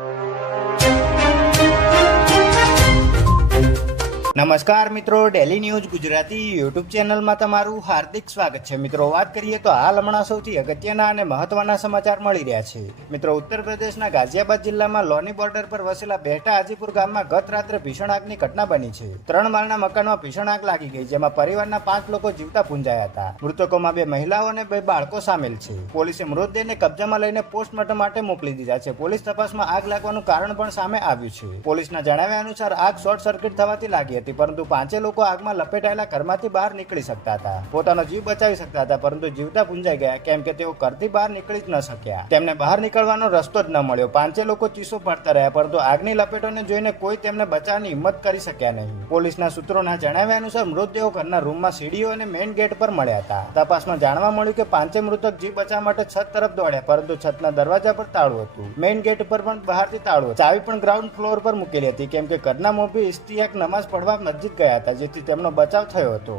you. નમસ્કાર મિત્રો daily news Gujarati YouTube ચેનલમાં તમારું હાર્દિક સ્વાગત છે. મિત્રો, વાત કરીએ તો હાલ હમણાં સૌથી અગત્યના અને મહત્વના સમાચાર મળી રહ્યા છે. મિત્રો, ઉત્તર પ્રદેશના ગાઝિયાબાદ જિલ્લામાં લોની બોર્ડર પર વસેલા બેટા હાજીપુર ગામમાં ગત રાત્રે ભીષણ આગની ઘટના બની છે. ત્રણ માળના મકાનમાં ભીષણ આગ લાગી ગઈ, જેમાં પરિવારના પાંચ લોકો જીવતા પૂંજાયા હતા. મૃતકોમાં બે મહિલાઓ અને બે બાળકો સામેલ છે. પોલીસે મૃતદેહને કબજામાં લઈને પોસ્ટમોર્ટમ માટે મોકલી દીધા છે. પોલીસ તપાસમાં આગ લાગવાનું કારણ પણ સામે આવ્યું છે. પોલીસના જણાવ્યા અનુસાર, આગ શોર્ટ સર્કિટ થવાથી લાગી હતી. પરંતુ પાંચે લોકો આગમાં લપેટાયેલા ઘરમાંથી બહાર નીકળી શકતા હતા. પોતાનો જીવ બચાવી શકતા હતા, પરંતુ જીવતા પૂંજાઈ ગયા, કેમ કે તેઓ ઘરથી બહાર નીકળી જ ન શક્યા. તેમને બહાર નીકળવાનો રસ્તો જ ન મળ્યો. પાંચે લોકો ચીસો પડતા રહ્યા, પરંતુ આગની લપેટોને જોઈને કોઈ તેમને બચાવવાની હિંમત કરી શક્યા નહીં. પોલીસના સૂત્રોના જણાવ્યા અનુસાર, મૃતદેહો ઘરના રૂમમાં સીડીઓ અને મેઇન ગેટ પર મળ્યા હતા. તપાસમાં જાણવા મળ્યું કે પાંચે મૃતક જીવ બચાવવા માટે છત તરફ દોડ્યા, પરંતુ છતના દરવાજા પર તાળું હતું. મેઇન ગેટ પર પણ બહારથી તાળું હતું. ચાવી પણ ગ્રાઉન્ડ ફ્લોર પર મૂકેલી હતી, કેમ કે ઘરના મોભી ઇસ્તિયાક નમાઝ પડવા મસ્જિદ ગયા હતા જેથી તેમનો બચાવ થયો હતો.